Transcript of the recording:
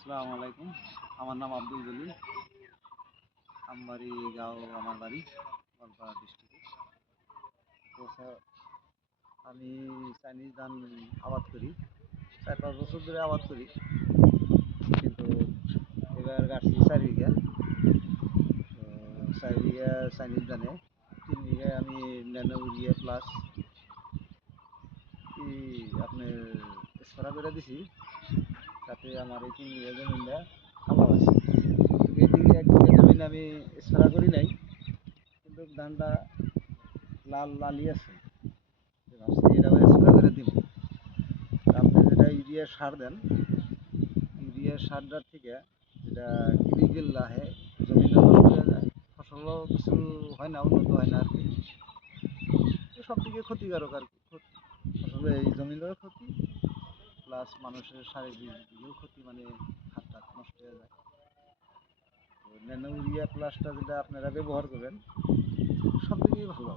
আসসালামু আলাইকুম। আমার নাম আব্দুল জলিল। আমবাড়ি গাঁও আমার বাড়ি, গোয়ালপাড়া ডিস্ট্রিক্টে। তো স্যার, আমি চাইনিজ ধান আবাদ করি। 4-5 বছর ধরে আবাদ করি, কিন্তু এবার গাছছি 4 বিঘা। তো 4 বিঘা চাইনিজ ধানে 3 বিঘায় আমি ন্যানো ইউরিয়া প্লাস আপনার স্প্রে করে দিছি, তাতে আমার এই 3 বিঘা জমিনটা ভালো আছে। এদিকে 1 বিঘা জমিন আমি স্প্রে করি নাই, কিন্তু ধানটা লাল লালই আছে। তো ভাবছি এটাও স্প্রে করে দিব। আপনি যেটা ইউরিয়া সার দেন, ইউরিয়া সারটার থেকে যেটা কেমিক্যাল আহে, জমিনও নষ্ট হয়ে যায়, ফসলও কিছু হয় না, উন্নত হয় না আর কি। সব দিকে ক্ষতিকারক আর কি। ফসলে এই জমিনেরও ক্ষতি, প্লাস মানুষের শারীরিক দিকেও ক্ষতি, মানে হাত টাত নষ্ট হয়ে যায়। তো ন্যানো ইউরিয়া প্লাসটা যেটা আপনারা ব্যবহার করবেন, সব দিকেই ভালো।